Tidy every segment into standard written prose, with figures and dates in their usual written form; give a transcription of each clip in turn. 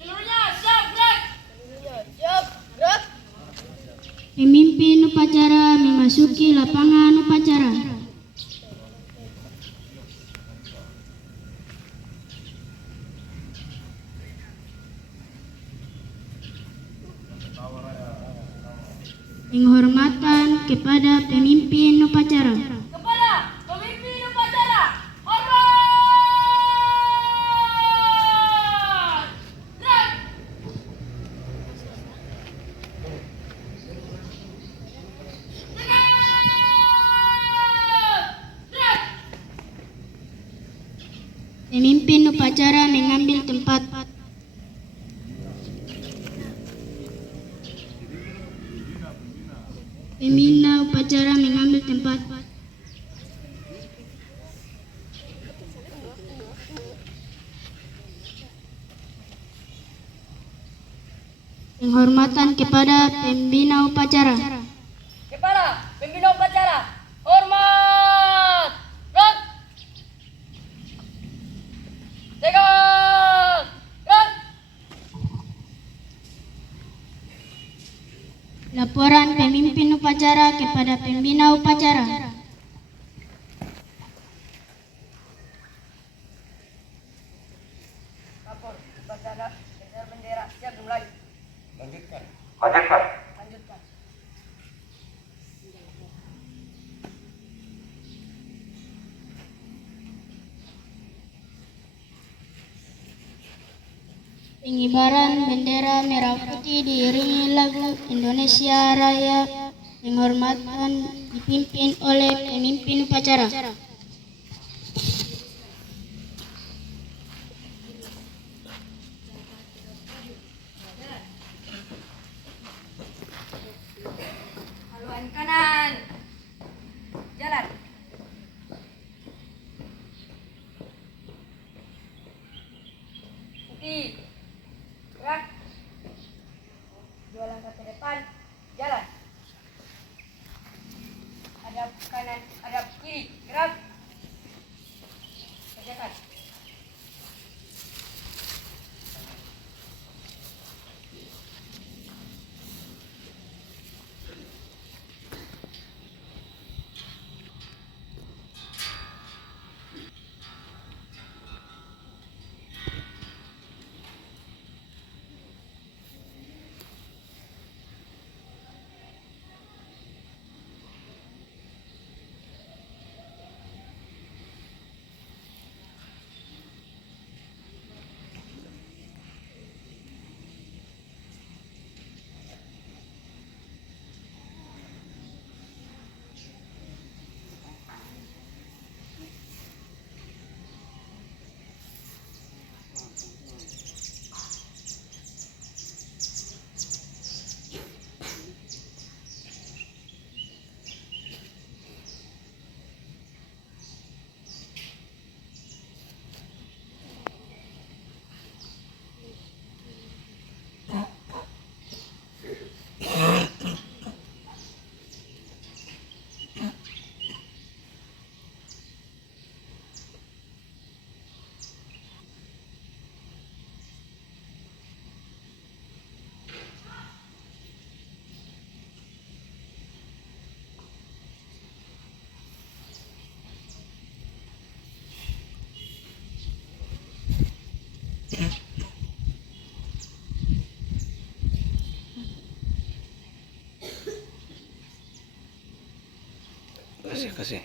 Seluruhnya siap gerak. Siap gerak. Pemimpin upacara memasuki lapangan upacara. Penghormatan kepada pemimpin upacara. Kepada pemimpin upacara, hormat. Gerak. Gerak. Pemimpin upacara mengambil tempat. Pembina upacara mengambil tempat. Penghormatan kepada pembina upacara. Kepada pembina upacara, hormat. Gerak. Tegak. Gerak. Laporan pemimpin upacara kepada pembina upacara. Lapor upacara geser bendera siap dimulai. Lanjutkan. Lanjutkan. Pengibaran bendera merah putih diiringi lagu Indonesia Raya. Penghormatan dipimpin oleh pemimpin upacara. Haluan kanan. Jalan. Putih. Gerak. Dua langkah ke depan. Jalan. Hadap kanan, hadap kiri. Gerak. Kerjakan. Kasih.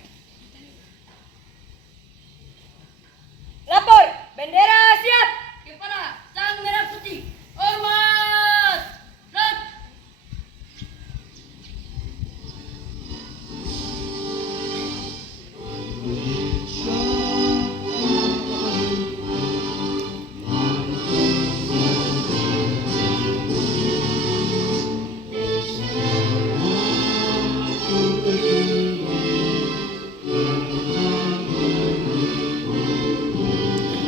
Lapor, bendera siap. Kepada sang merah putih, hormat. Gerak.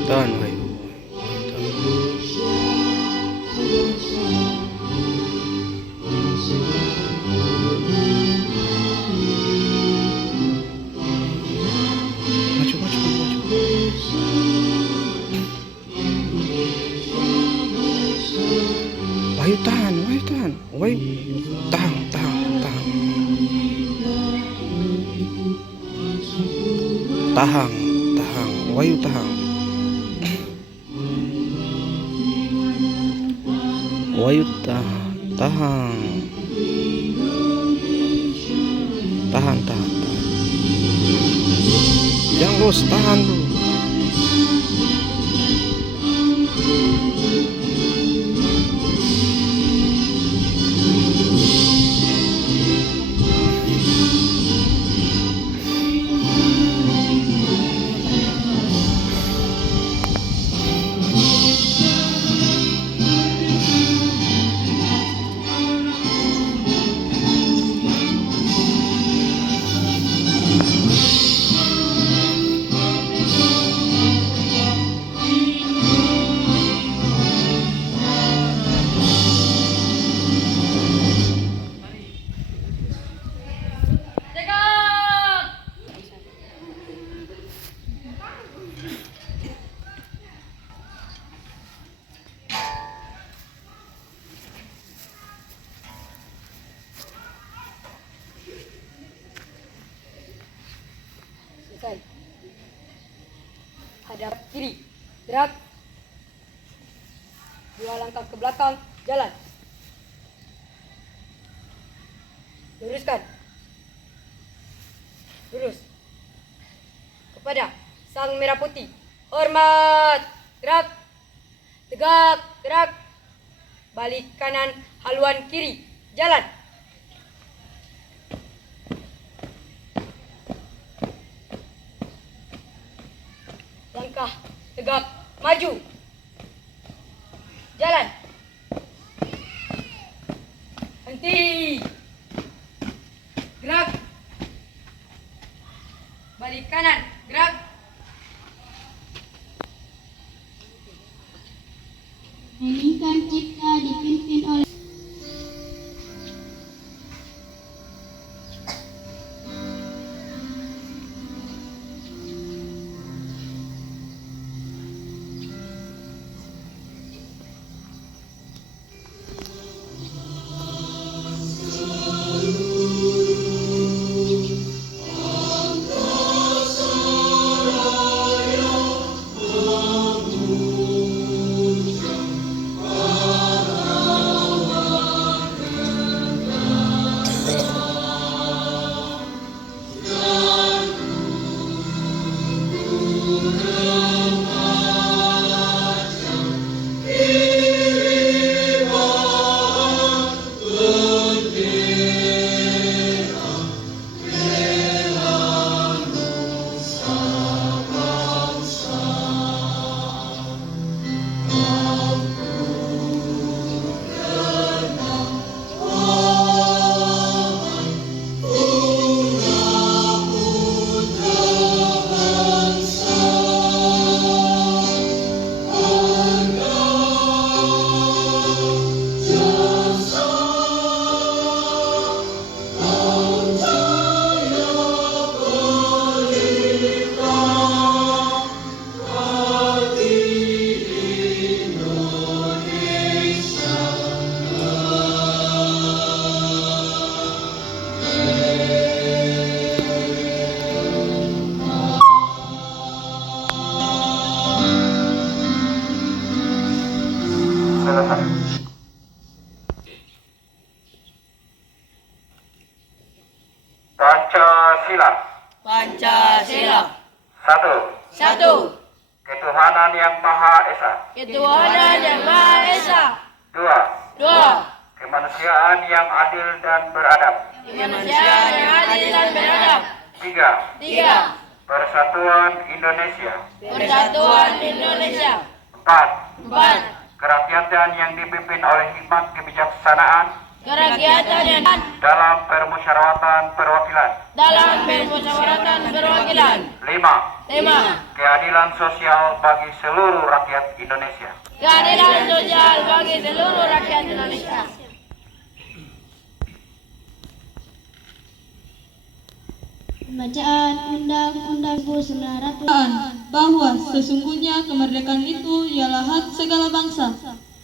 Tahan, wahai. Maju. tahang, tahang, wayu tahang. Wayu tahang. Tahan, tahan, tahan. Jangan bos, tahan dulu. Tegak. Selesai. Hadap kiri, gerak. 2 langkah ke belakang, jalan. Luruskan. Lurus. Kepada sang merah putih. Hormat. Gerak. Tegak. Gerak. Balik kanan, haluan kiri. Jalan. Langkah. Tegak. Maju. Jalan. Henti. Gerak. Balik kanan. Gerak. Heningkan cipta dipimpin oleh Pancasila. Pancasila. 1. 1. Ketuhanan Yang Maha Esa. Ketuhanan Yang Maha Esa. 2. 2. Kemanusiaan yang adil dan beradab. Kemanusiaan yang adil dan beradab. 3. 3. Persatuan Indonesia. Persatuan Indonesia. 4. 4. Kerakyatan yang dipimpin oleh hikmat kebijaksanaan Kerakyatan yang dalam permusyawaratan perwakilan. dalam permusyawaratan perwakilan. 5. 5. Keadilan sosial bagi seluruh rakyat Indonesia. Keadilan sosial bagi seluruh rakyat Indonesia. Pembacaan Undang-Undang 1945 bahwa sesungguhnya kemerdekaan itu ialah hak segala bangsa,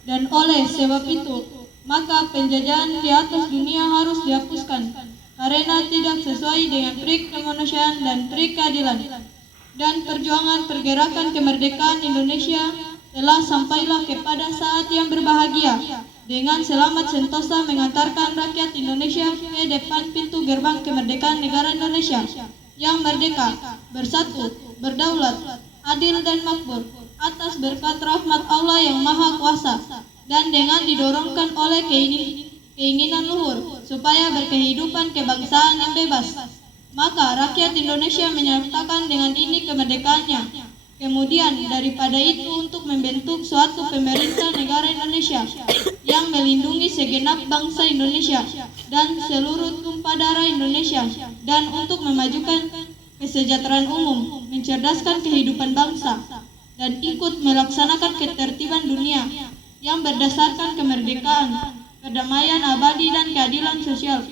dan oleh sebab itu maka penjajahan di atas dunia harus dihapuskan karena tidak sesuai dengan trik kemanusiaan dan trik keadilan. dan perjuangan pergerakan kemerdekaan Indonesia telah sampailah kepada saat yang berbahagia dengan selamat sentosa mengantarkan rakyat Indonesia ke depan pintu gerbang kemerdekaan negara Indonesia yang merdeka, bersatu, berdaulat, adil dan makmur atas berkat rahmat Allah yang Maha Kuasa dan dengan didorongkan oleh keinginan luhur supaya berkehidupan kebangsaan yang bebas. Maka rakyat Indonesia menyatakan dengan ini kemerdekaannya. Kemudian daripada itu untuk membentuk suatu pemerintah negara Indonesia yang melindungi segenap bangsa Indonesia dan seluruh tumpah darah Indonesia dan untuk memajukan kesejahteraan umum, mencerdaskan kehidupan bangsa dan ikut melaksanakan ketertiban dunia yang berdasarkan kemerdekaan, kedamaian abadi dan keadilan sosial.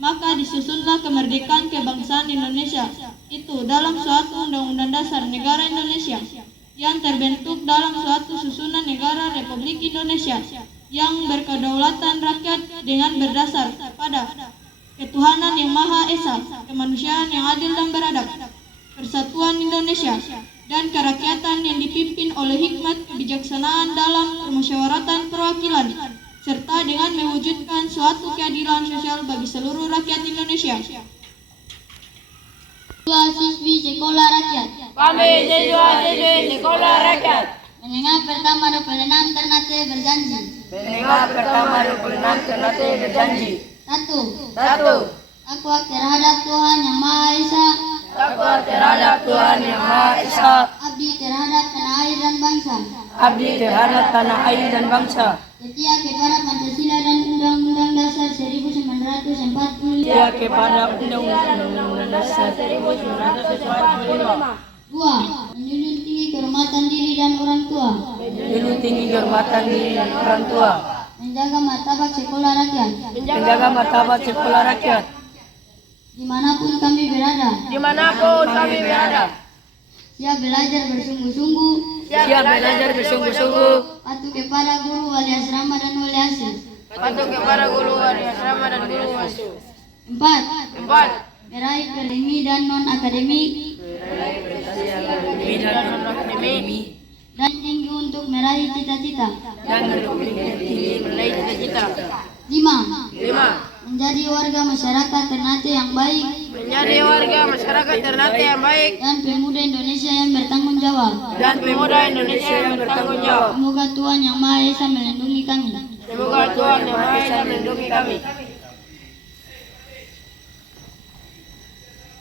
Maka disusunlah kemerdekaan kebangsaan Indonesia itu dalam suatu undang-undang dasar negara Indonesia yang terbentuk dalam suatu susunan negara Republik Indonesia yang berkedaulatan rakyat dengan berdasar pada ketuhanan yang Maha Esa, kemanusiaan yang adil dan beradab, persatuan Indonesia, dan kerakyatan yang dipimpin oleh hikmat kebijaksanaan dalam permusyawaratan perwakilan, serta dengan mewujudkan suatu keadilan sosial bagi seluruh rakyat Indonesia. Siswa siswi sekolah rakyat. Kami siswa-siswi sekolah rakyat. Menengah pertama 26 Ternate berjanji. Menengah pertama 26 Ternate berjanji. 1. Satu, Takwa terhadap Tuhan Yang Maha Esa. takwa terhadap Tuhan Yang Maha Esa. Abdi terhadap tanah air dan bangsa. Abdi terhadap tanah air dan bangsa. Setia kepada Pancasila dan Undang-Undang Dasar 1945. Setia kepada Undang-Undang Dasar 1945. 2. Menjunjung tinggi kehormatan diri dan orang tua. Menjunjung tinggi kehormatan diri dan orang tua. Menjaga martabat sekolah rakyat. Menjaga martabat sekolah rakyat. Dimanapun kami berada. Dimanapun kami berada. Siap belajar bersungguh-sungguh. Siap belajar bersungguh-sungguh. Patuh kepada guru, wali asrama dan wali asih. Patuh kepada guru, wali asrama dan guru asuh. 4. 4. Meraih akademi dan non-akademik. Dan tinggi untuk meraih cita-cita. Dan tinggi meraih cita-cita. 5. 5. Menjadi warga masyarakat Ternate yang baik Menjadi warga masyarakat Ternate yang baik dan pemuda Indonesia yang bertanggung jawab. dan pemuda Indonesia yang bertanggung jawab. Semoga Tuhan Yang Maha Esa melindungi kami. Semoga Tuhan Yang Maha Esa melindungi kami.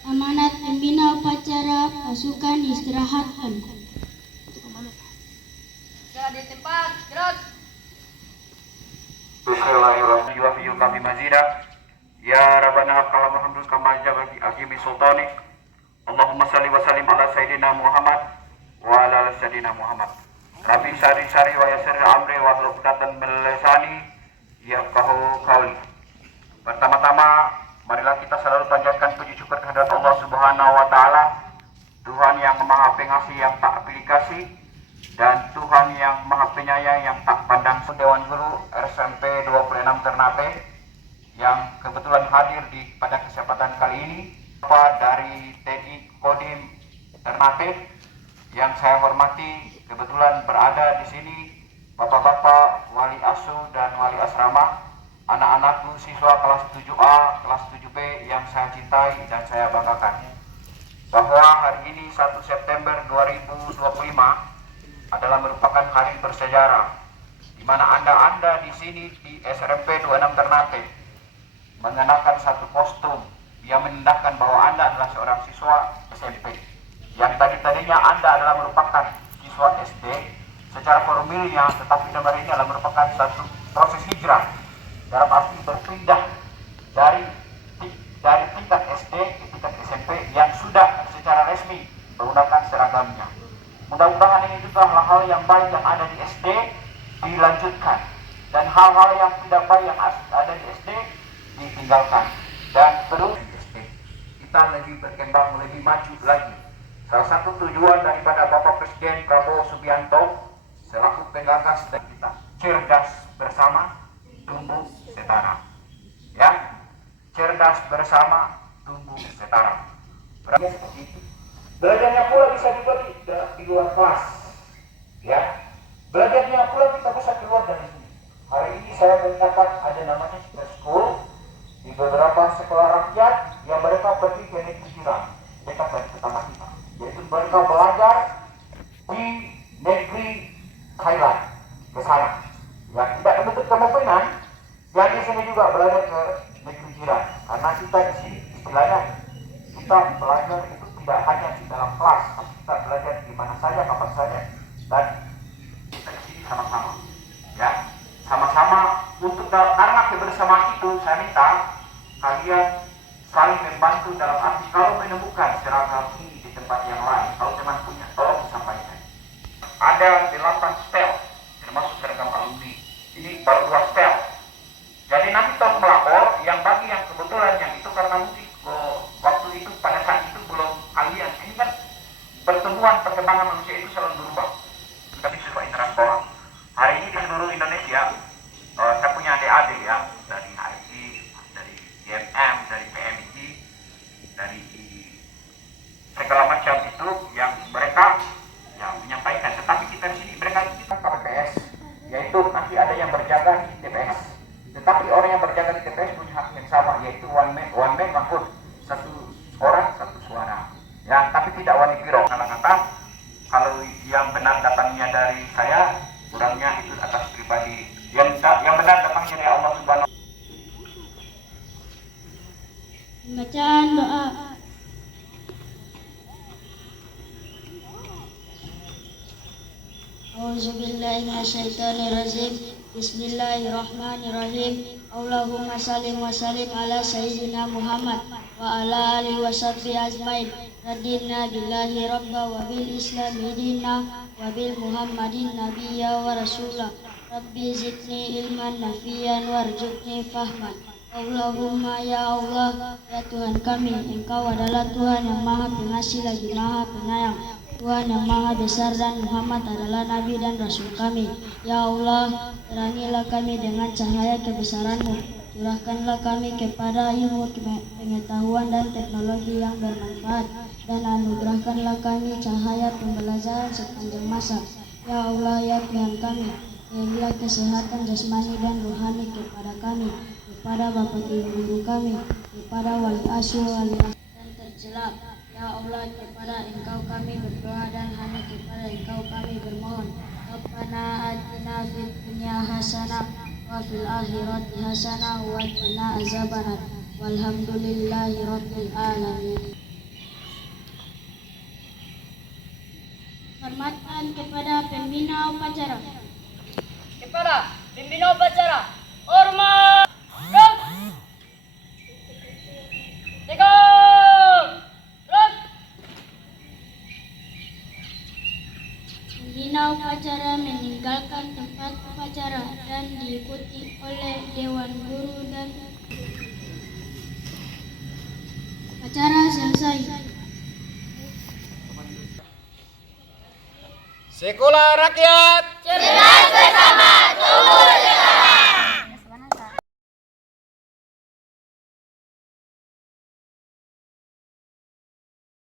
Amanat pembina upacara pasukan istirahatkan. Di tempat, gerak. Bismillahirrahmanirrahim. Kami mazidah. Ya Rabbana hakal hamdul kama jabal azimi sultanik. Allahumma salli wa sallim ala sayyidina Muhammad wa ala sayyidina Muhammad. Rabbi syari wa yassir amri wa hlul 'uqdatam min lisani yafqahu qawli. Pertama-tama marilah kita selalu panjatkan puji syukur kehadirat Allah Subhanahu wa taala, Tuhan yang Maha Pengasih yang tak pilih kasih, dan Tuhan yang Maha Penyayang yang tak pandang. Dewan Guru SMP 26 Ternate yang kebetulan hadir pada kesempatan kali ini, Bapak dari TNI Kodim Ternate yang saya hormati, kebetulan berada di sini Bapak-bapak wali asuh dan wali asrama, anak-anakku siswa kelas 7A, kelas 7B yang saya cintai dan saya banggakan, bahwa hari ini 1 September 2025 adalah merupakan hari bersejarah, di mana anda di sini di SMP 26 Ternate mengenakan satu kostum yang menandakan bahwa anda adalah seorang siswa SMP, yang tadinya anda adalah merupakan siswa SD secara formilnya, tetapi nomor ini adalah merupakan satu proses hijrah, dalam arti berpindah dari tingkat SD ke tingkat SMP yang sudah secara resmi menggunakan seragamnya. Mudah-mudahan ini juga hal-hal yang baik yang ada di SD dilanjutkan, dan hal-hal yang tidak baik yang ada di SD ditinggalkan, dan terus kita lebih berkembang, lebih maju lagi. Salah satu tujuan daripada Bapak Presiden Prabowo Subianto selaku penggagas dan kita cerdas bersama, tumbuh setara. Ya, cerdas bersama, tumbuh setara. Berarti seperti itu. Belajarnya pula bisa juga di luar kelas. Ya, belajarnya pula kita bisa keluar dari sini. Hari ini saya mendapat ada namanya Super School di beberapa sekolah rakyat yang mereka pergi ke negeri jiran, dekat dari tetangga kita. Yaitu mereka belajar di negeri Thailand ke sana. Ya, tidak menutup kemungkinan yang di sini juga belajar ke negeri jiran. Karena kita di sini istilahnya kita belajar itu tidak hanya di dalam kelas, tapi kita belajar di mana saja, kapan saja, dan kita di sini sama-sama. Ya, sama-sama untuk karena kebersamaan itu saya minta kalian saling membantu dalam arti kalau menemukan seragam ini di tempat yang lain, kalau teman punya tolong disampaikan. Ada 8 stel termasuk seragam alumni. Ini baru 2 stel. Jadi nanti tolong melapor yang bagi yang kebetulan yang itu karena mungkin waktu itu pada saat itu belum kalian. Ini kan pertumbuhan perkembangan manusia itu selalu berubah. Tapi sesuai interaksi orang. Hari ini di seluruh Indonesia saya punya adik-adik ya dari HIG, dari IMM, dari PMI, dari segala macam itu yang mereka yang menyampaikan. Tetapi kita di sini mereka KPPS, yaitu nanti ada yang berjaga di TPS. Tetapi orang yang berjaga di TPS punya hak yang sama, yaitu one man mahfud, satu orang satu suara. Ya, tapi tidak wani biro. Kata kalau yang benar datangnya dari saya, kurangnya itu atas pribadi. Yang benar datangnya dari Allah Subhanahu. Bacaan doa. Auzubillahi minasyaitonirrajim. Bismillahirrahmanirrahim. Allahumma sallim wa sallim ala sayyidina Muhammad wa ala alihi wa sahbihi ajmain. Radina billahi rabba wa bil islami dinna wa bil muhammadin nabiyya wa rasulah. Rabbi zidni ilman nafiyan warzuqni fahman. Allahumma ya Allah, ya Tuhan kami, Engkau adalah Tuhan yang maha pengasih lagi maha penyayang, Tuhan yang maha besar, dan Muhammad adalah Nabi dan Rasul kami. Ya Allah, terangilah kami dengan cahaya kebesaran-Mu. Curahkanlah kami kepada ilmu pengetahuan dan teknologi yang bermanfaat, dan anugerahkanlah kami cahaya pembelajaran sepanjang masa. Ya Allah, ya Tuhan kami, berilah kesehatan jasmani dan rohani kepada kami, kepada bapak ibu guru kami, kepada wali asuh, dan tercela. Ya Allah, kepada Engkau kami berdoa dan hanya kepada Engkau kami bermohon. Rabbana atina fid dunya hasanah wa fil akhirati hasanah wa qina azabannar. Walhamdulillahi rabbil alamin. Hormatkan kepada pembina upacara. Kepada pembina upacara, hormat. Gerak. Tegak. Gerak. Pembina upacara meninggalkan tempat upacara dan diikuti oleh Dewan Guru dan upacara selesai. Sekolah rakyat